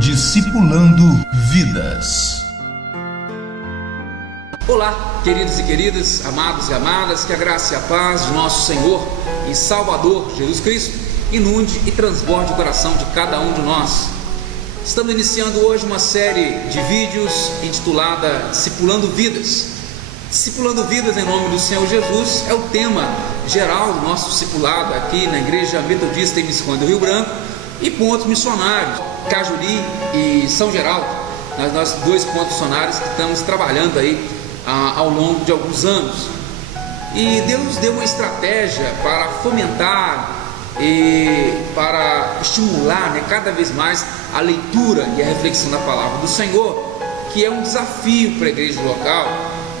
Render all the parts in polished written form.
Discipulando Vidas. Olá, queridos e queridas, amados e amadas, que a graça e a paz de nosso Senhor e Salvador Jesus Cristo inunde e transborde o coração de cada um de nós. Estamos iniciando hoje uma série de vídeos intitulada Discipulando Vidas. Discipulando Vidas em nome do Senhor Jesus é o tema geral do nosso discipulado aqui na Igreja Metodista em Missões do Rio Branco e pontos missionários, Cajuri e São Geraldo. Nós dois pontos missionários que estamos trabalhando aí ao longo de alguns anos. E Deus nos deu uma estratégia para fomentar e para estimular, cada vez mais a leitura e a reflexão da palavra do Senhor, que é um desafio para a igreja local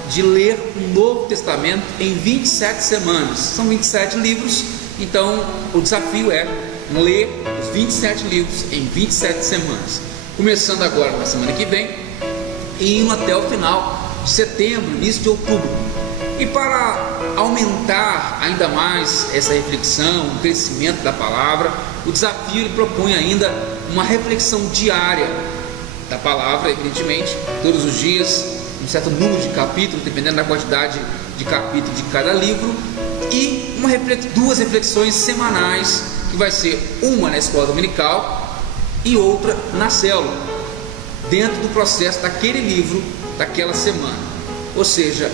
de ler o Novo Testamento em 27 semanas. São 27 livros, então o desafio é ler os 27 livros em 27 semanas, começando agora na semana que vem e indo até o final de setembro, início de outubro. E para aumentar ainda mais essa reflexão, o crescimento da palavra, o desafio ele propõe ainda uma reflexão diária da palavra, evidentemente, todos os dias, um certo número de capítulos, dependendo da quantidade de capítulos de cada livro, e duas reflexões semanais, que vai ser uma na escola dominical e outra na célula, dentro do processo daquele livro, daquela semana. Ou seja,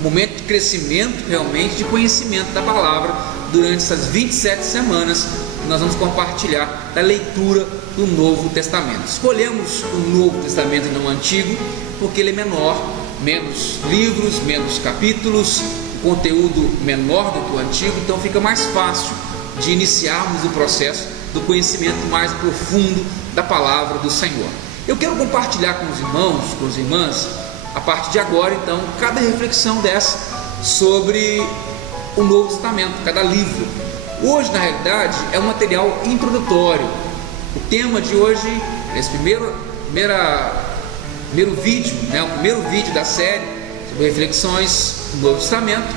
momento de crescimento realmente, de conhecimento da palavra durante essas 27 semanas que nós vamos compartilhar da leitura do Novo Testamento. Escolhemos o Novo Testamento e não o Antigo porque ele é menor, menos livros, menos capítulos, conteúdo menor do que o Antigo, então fica mais fácil de iniciarmos o processo do conhecimento mais profundo da palavra do Senhor. Eu quero compartilhar com os irmãos, com as irmãs, a partir de agora, então, cada reflexão dessa sobre o Novo Testamento, cada livro. Hoje, na realidade, é um material introdutório. O tema de hoje, esse primeiro vídeo, o primeiro vídeo da série sobre reflexões do Novo Testamento,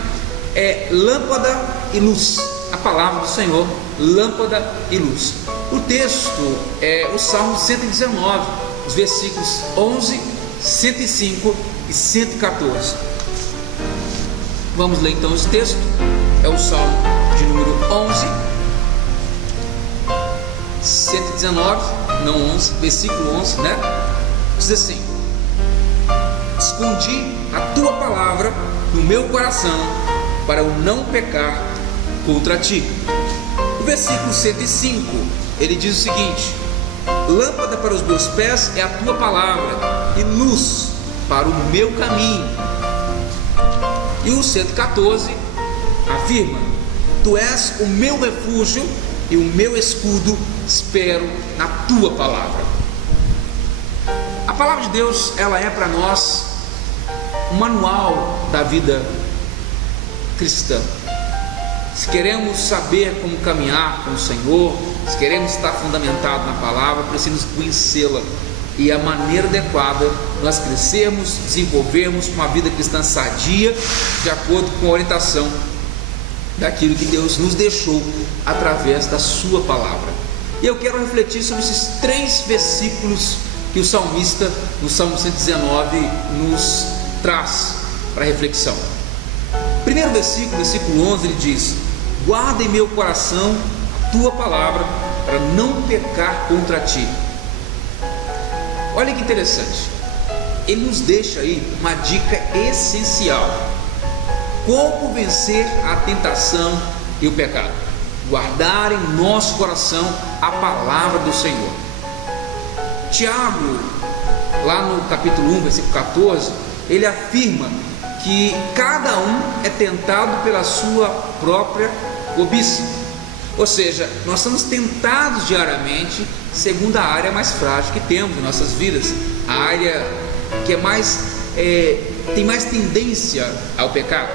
é Lâmpada e Luz. A palavra do Senhor, lâmpada e luz. O texto é o Salmo 119, os versículos 11, 105 e 114. Vamos ler então esse texto. É o Salmo de número 11, 119, não 11, versículo 11, diz assim: escondi a tua palavra no meu coração para eu não pecar contra ti. O versículo 105, ele diz o seguinte: lâmpada para os meus pés é a tua palavra e luz para o meu caminho. E o 114 afirma: tu és o meu refúgio e o meu escudo, espero na tua palavra. A palavra de Deus, ela é para nós um manual da vida cristã. Se queremos saber como caminhar com o Senhor, se queremos estar fundamentado na palavra, precisamos conhecê-la e a maneira adequada nós crescermos, desenvolvermos uma vida cristã sadia, de acordo com a orientação daquilo que Deus nos deixou através da sua palavra. E eu quero refletir sobre esses 3 versículos que o salmista, no Salmo 119, nos traz para reflexão. Primeiro versículo, versículo 11, ele diz: guarda em meu coração a tua palavra para não pecar contra ti. Olha que interessante, ele nos deixa aí uma dica essencial: como vencer a tentação e o pecado. Guardar em nosso coração a palavra do Senhor. Tiago, lá no capítulo 1, versículo 14, ele afirma que cada um é tentado pela sua própria cobiça. Ou seja, nós somos tentados diariamente segundo a área mais frágil que temos em nossas vidas, a área que tem mais tendência ao pecado.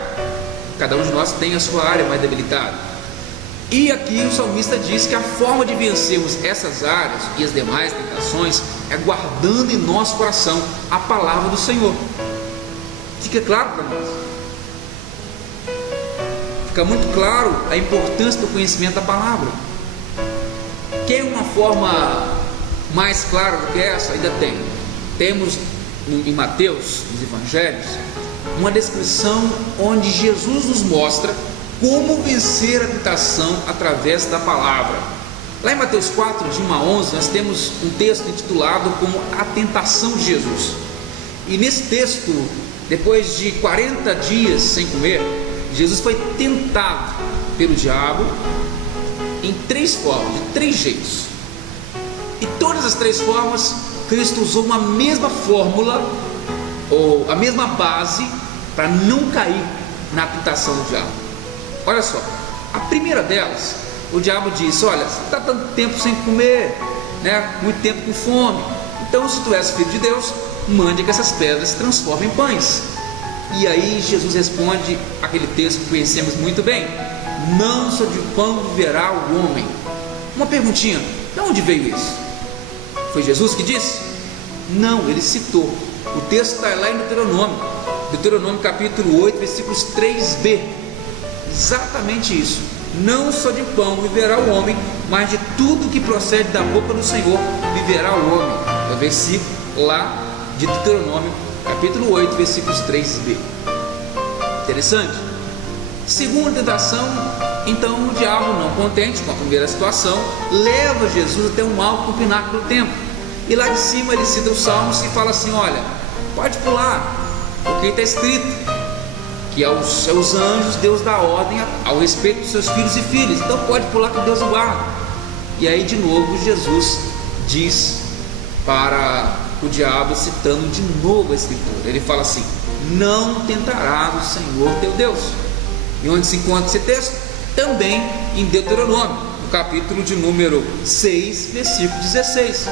Cada um de nós tem a sua área mais debilitada. E aqui o salmista diz que a forma de vencermos essas áreas e as demais tentações é guardando em nosso coração a palavra do Senhor. Fica claro para nós? Fica muito claro a importância do conhecimento da palavra. Que é uma mais clara do que essa? Ainda tem. Temos em Mateus, nos Evangelhos, uma descrição onde Jesus nos mostra como vencer a tentação através da palavra. Lá em Mateus 4, de 1 a 11, nós temos um texto intitulado como A Tentação de Jesus. E nesse texto, depois de 40 dias sem comer, Jesus foi tentado pelo diabo em 3 formas, de 3 jeitos. E todas as 3 formas, Cristo usou uma mesma fórmula, ou a mesma base, para não cair na tentação do diabo. Olha só, a primeira delas, o diabo disse: olha, você está tanto tempo sem comer, né? Muito tempo com fome, então se tu és filho de Deus, mande que essas pedras se transformem em pães. E aí Jesus responde aquele texto que conhecemos muito bem: não só de pão viverá o homem. Uma perguntinha: de onde veio isso? Foi Jesus que disse? Não, ele citou. O texto está lá em Deuteronômio capítulo 8, versículos 3b. Exatamente isso: não só de pão viverá o homem, mas de tudo que procede da boca do Senhor viverá o homem. É o versículo lá de Deuteronômio capítulo 8, versículos 3b. Interessante. Segunda tentação, então o diabo, não contente com a primeira situação, leva Jesus até um alto pináculo do templo, e lá de cima ele cita os salmos e fala assim: olha, pode pular, porque está escrito que aos seus anjos Deus dá ordem ao respeito dos seus filhos e filhas, então pode pular que Deus o guarda. E aí de novo Jesus diz para o diabo, citando de novo a escritura, ele fala assim: não tentarás o Senhor teu Deus. E onde se encontra esse texto? Também em Deuteronômio, no capítulo de número 6, versículo 16.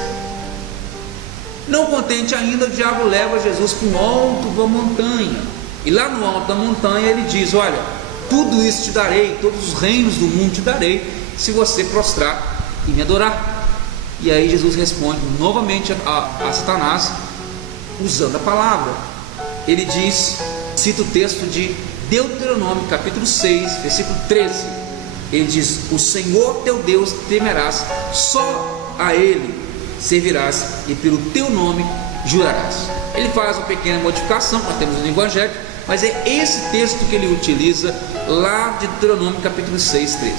Não contente ainda, o diabo leva Jesus para um alto da montanha, e lá no alto da montanha ele diz: olha, tudo isso te darei, todos os reinos do mundo te darei, se você prostrar e me adorar. E aí Jesus responde novamente a Satanás, usando a palavra. Ele diz, cita o texto de Deuteronômio capítulo 6, versículo 13. Ele diz: o Senhor teu Deus temerás, só a Ele servirás, e pelo teu nome jurarás. Ele faz uma pequena modificação que nós temos no Evangelho, mas é esse texto que ele utiliza lá de Deuteronômio capítulo 6, 13.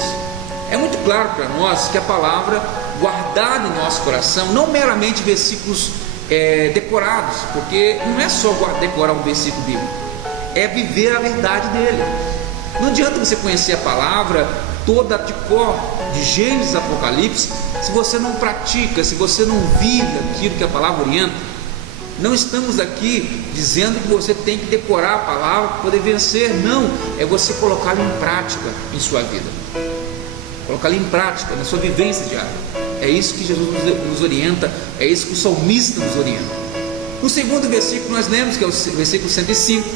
É muito claro para nós que a palavra guardada em nosso coração, não meramente versículos decorados, porque não é só decorar um versículo bíblico, é viver a verdade dele. Não adianta você conhecer a palavra toda de cor, de Gênesis a Apocalipse, se você não pratica, se você não vive aquilo que a palavra orienta. Não estamos aqui dizendo que você tem que decorar a palavra para poder vencer, não, é você colocá-la em prática em sua vida, colocá-la em prática na sua vivência diária. É isso que Jesus nos orienta, é isso que o salmista nos orienta. No segundo versículo nós lemos, que é o versículo 105,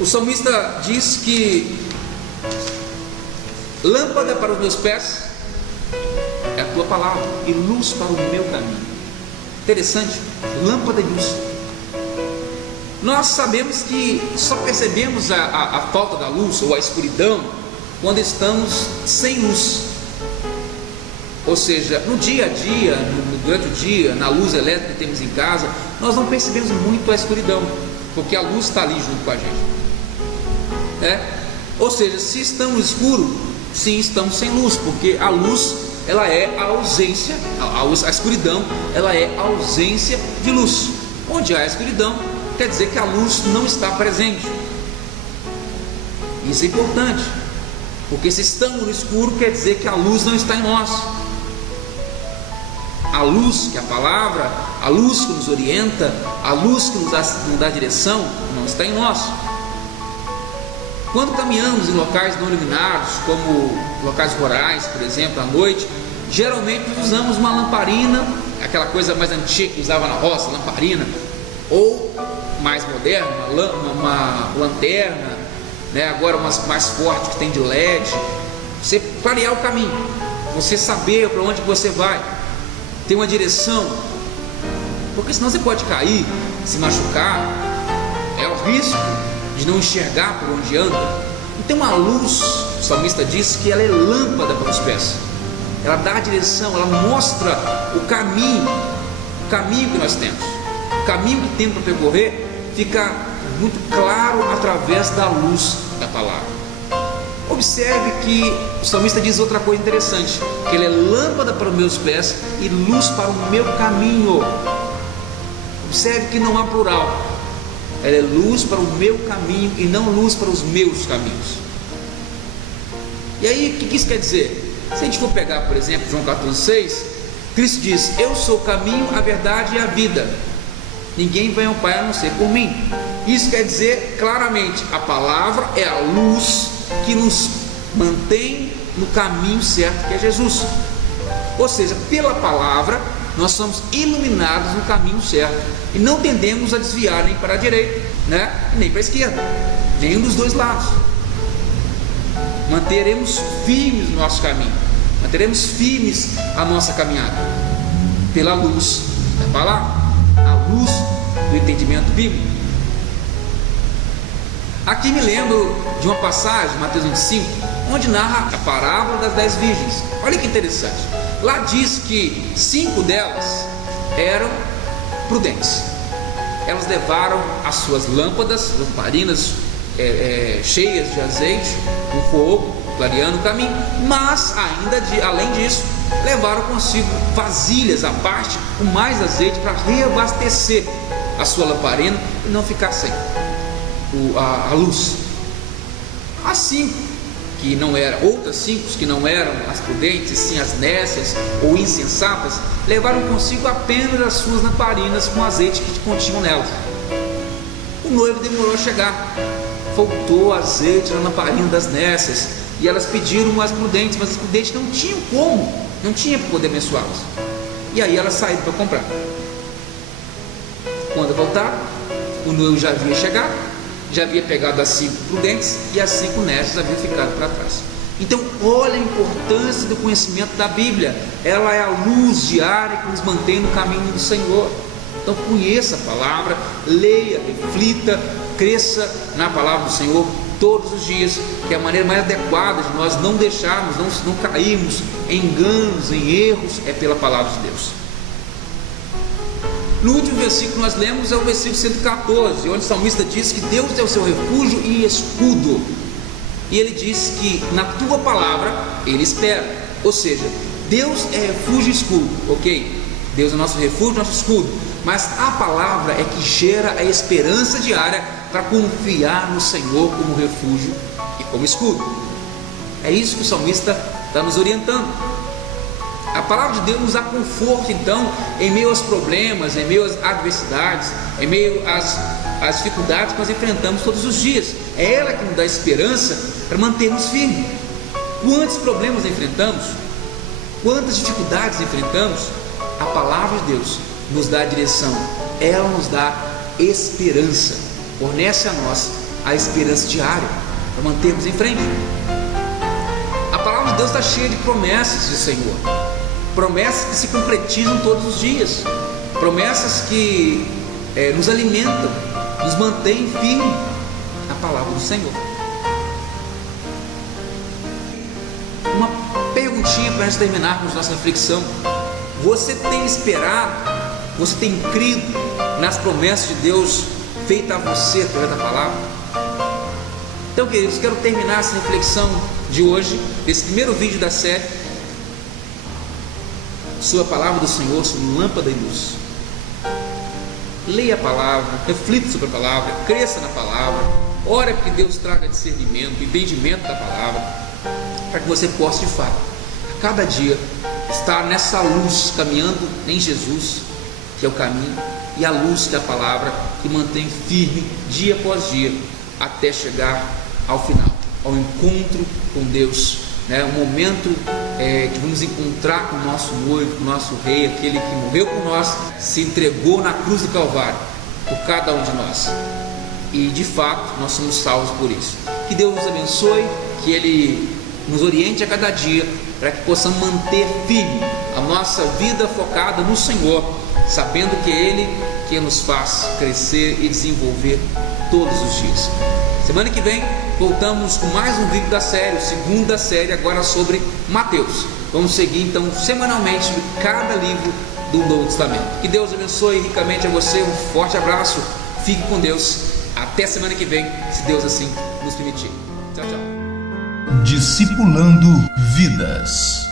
o salmista diz que lâmpada para os meus pés é a tua palavra e luz para o meu caminho. Interessante, lâmpada e luz. Nós sabemos que só percebemos a falta da luz ou a escuridão quando estamos sem luz. Ou seja, no dia a dia, durante o dia, na luz elétrica que temos em casa, nós não percebemos muito a escuridão, porque a luz está ali junto com a gente. Ou seja, se estamos no escuro, sim, estamos sem luz, porque a luz, ela é a ausência, a escuridão, ela é a ausência de luz. Onde há escuridão, quer dizer que a luz não está presente. Isso é importante, porque se estamos no escuro, quer dizer que a luz não está em nós. A luz, que é a palavra, a luz que nos orienta, a luz que nos dá direção, não está em nós. Quando caminhamos em locais não iluminados, como locais rurais, por exemplo, à noite, geralmente usamos uma lamparina, aquela coisa mais antiga que usava na roça, lamparina, ou mais moderna, uma lanterna, agora umas mais fortes que tem de LED, você clarear o caminho, você saber para onde você vai, ter uma direção, porque senão você pode cair, se machucar, é o risco de não enxergar por onde anda. Então a luz, o salmista diz que ela é lâmpada para os pés, ela dá a direção, ela mostra o caminho que nós temos. O caminho que temos para percorrer fica muito claro através da luz da palavra. Observe que o salmista diz outra coisa interessante, que ele é lâmpada para os meus pés e luz para o meu caminho. Observe que não há plural, ela é luz para o meu caminho e não luz para os meus caminhos. E aí, o que isso quer dizer? Se a gente for pegar, por exemplo, João 14,6, Cristo diz: eu sou o caminho, a verdade e a vida, ninguém vai ao Pai a não ser por mim. Isso quer dizer claramente, a palavra é a luz que nos mantém no caminho certo, que é Jesus. Ou seja, pela palavra nós somos iluminados no caminho certo e não tendemos a desviar nem para a direita, nem para a esquerda, nenhum dos dois lados. Manteremos firmes o nosso caminho, manteremos firmes a nossa caminhada pela luz da palavra, a luz do entendimento bíblico. Aqui me lembro de uma passagem, Mateus 25, onde narra a parábola das 10 virgens. Olha que interessante. Lá diz que 5 delas eram prudentes. Elas levaram as suas lâmpadas, lamparinas cheias de azeite, com fogo, clareando o caminho. Mas ainda além disso, levaram consigo vasilhas à parte com mais azeite para reabastecer a sua lamparina e não ficar sem a luz. As 5 que não eram, outras 5 que não eram as prudentes, sim as nécias ou insensatas, levaram consigo apenas as suas lamparinas com azeite que continham nelas. O noivo demorou a chegar, faltou azeite na lamparina das nécias, e elas pediram as prudentes, mas as prudentes não tinham para poder abençoá-las. E aí elas saíram para comprar. Quando voltaram, o noivo já havia chegado, já havia pegado as 5 prudentes e as 5 nécias haviam ficado para trás. Então olha a importância do conhecimento da Bíblia. Ela é a luz diária que nos mantém no caminho do Senhor. Então conheça a palavra, leia, reflita, cresça na palavra do Senhor todos os dias, que é a maneira mais adequada de nós não deixarmos, não cairmos em enganos, em erros, é pela palavra de Deus. No último versículo que nós lemos é o versículo 114, onde o salmista diz que Deus é o seu refúgio e escudo, e ele diz que na tua palavra ele espera. Ou seja, Deus é refúgio e escudo, ok? Deus é nosso refúgio, nosso escudo, mas a palavra é que gera a esperança diária para confiar no Senhor como refúgio e como escudo. É isso que o salmista está nos orientando. A palavra de Deus nos dá conforto, então, em meio aos problemas, em meio às adversidades, em meio às dificuldades que nós enfrentamos todos os dias. É ela que nos dá esperança para mantermos firmes. Quantos problemas enfrentamos, quantas dificuldades enfrentamos, a palavra de Deus nos dá a direção, ela nos dá esperança, fornece a nós a esperança diária para mantermos em frente. A palavra de Deus está cheia de promessas do Senhor, promessas que se concretizam todos os dias, promessas que nos alimentam, nos mantêm firmes na palavra do Senhor. Uma perguntinha para nós terminarmos nossa reflexão: você tem esperado, você tem crido nas promessas de Deus feitas a você através da palavra? Então, queridos, quero terminar essa reflexão de hoje, desse primeiro vídeo da série, sua palavra do Senhor, sua lâmpada e luz. Leia a palavra, reflita sobre a palavra, cresça na palavra, ore para que Deus traga discernimento, entendimento da palavra, para que você possa de fato, a cada dia, estar nessa luz, caminhando em Jesus, que é o caminho, e a luz que é a palavra, que mantém firme dia após dia, até chegar ao final, ao encontro com Deus, o momento que vamos encontrar com o nosso noivo, com o nosso rei, aquele que morreu por nós, se entregou na cruz do Calvário por cada um de nós, e de fato nós somos salvos por isso. Que Deus nos abençoe, que Ele nos oriente a cada dia, para que possamos manter firme a nossa vida focada no Senhor, sabendo que é Ele que nos faz crescer e desenvolver todos os dias. Semana que vem voltamos com mais um vídeo da série, o segundo da série, agora sobre Mateus. Vamos seguir então semanalmente cada livro do Novo Testamento. Que Deus abençoe ricamente a você. Um forte abraço. Fique com Deus. Até semana que vem, se Deus assim nos permitir. Tchau, tchau. Discipulando vidas.